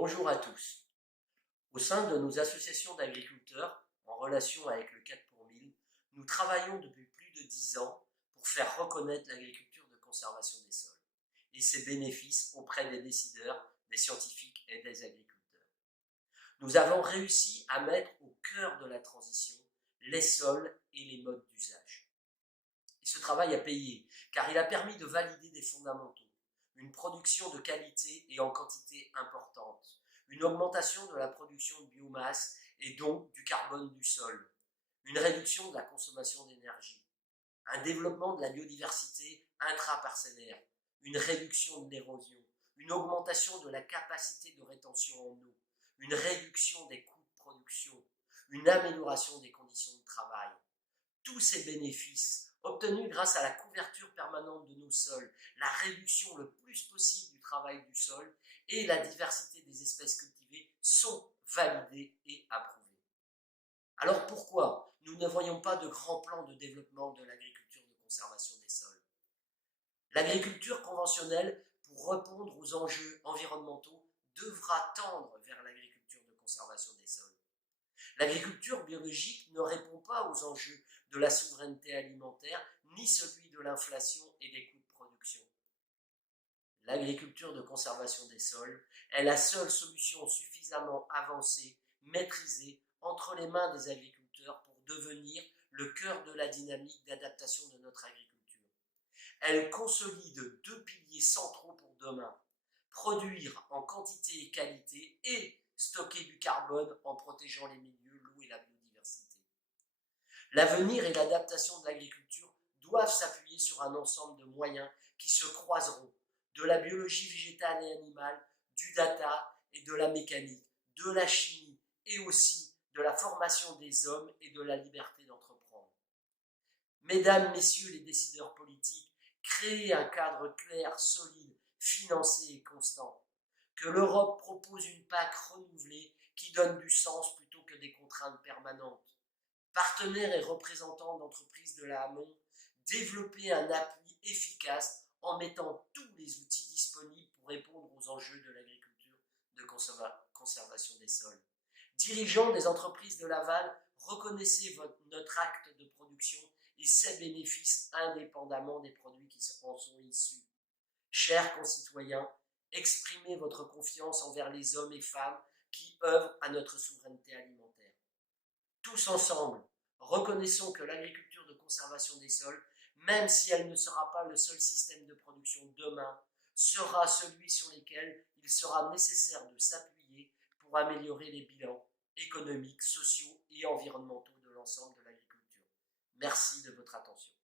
Bonjour à tous. Au sein de nos associations d'agriculteurs, en relation avec le 4 pour 1000, nous travaillons depuis plus de 10 ans pour faire reconnaître l'agriculture de conservation des sols et ses bénéfices auprès des décideurs, des scientifiques et des agriculteurs. Nous avons réussi à mettre au cœur de la transition les sols et les modes d'usage. Et ce travail a payé, car il a permis de valider des fondamentaux, une production de qualité et en quantité importante, une augmentation de la production de biomasse et donc du carbone du sol, une réduction de la consommation d'énergie, un développement de la biodiversité intraparcellaire, une réduction de l'érosion, une augmentation de la capacité de rétention en eau, une réduction des coûts de production, une amélioration des conditions de travail. Tous ces bénéfices, obtenus grâce à la couverture permanente de nos sols, la réduction le plus possible du travail du sol et la diversité des espèces cultivées, sont validés et approuvés. Alors pourquoi nous ne voyons pas de grand plan de développement de l'agriculture de conservation des sols? L'agriculture conventionnelle, pour répondre aux enjeux environnementaux, devra tendre vers l'agriculture de conservation des sols. L'agriculture biologique ne répond pas aux enjeux de la souveraineté alimentaire, ni celui de l'inflation et des coûts de production. L'agriculture de conservation des sols est la seule solution suffisamment avancée, maîtrisée, entre les mains des agriculteurs pour devenir le cœur de la dynamique d'adaptation de notre agriculture. Elle consolide deux piliers centraux pour demain: produire en quantité et qualité et stocker du carbone en protégeant les milieux, l'eau et la biodiversité. L'avenir et l'adaptation de l'agriculture doivent s'appuyer sur un ensemble de moyens qui se croiseront: de la biologie végétale et animale, du data et de la mécanique, de la chimie et aussi de la formation des hommes et de la liberté d'entreprendre. Mesdames, messieurs les décideurs politiques, créez un cadre clair, solide, financé et constant. Que l'Europe propose une PAC renouvelée qui donne du sens plutôt que des contraintes permanentes. Partenaires et représentants d'entreprises de la amont, développez un appui efficace en mettant tous les outils disponibles pour répondre aux enjeux de l'agriculture de conservation des sols. Dirigeants des entreprises de l'aval, reconnaissez notre acte de production et ses bénéfices indépendamment des produits qui en sont issus. Chers concitoyens, exprimez votre confiance envers les hommes et femmes qui œuvrent à notre souveraineté alimentaire. Tous ensemble, reconnaissons que l'agriculture de conservation des sols, même si elle ne sera pas le seul système de production demain, sera celui sur lequel il sera nécessaire de s'appuyer pour améliorer les bilans économiques, sociaux et environnementaux de l'ensemble de l'agriculture. Merci de votre attention.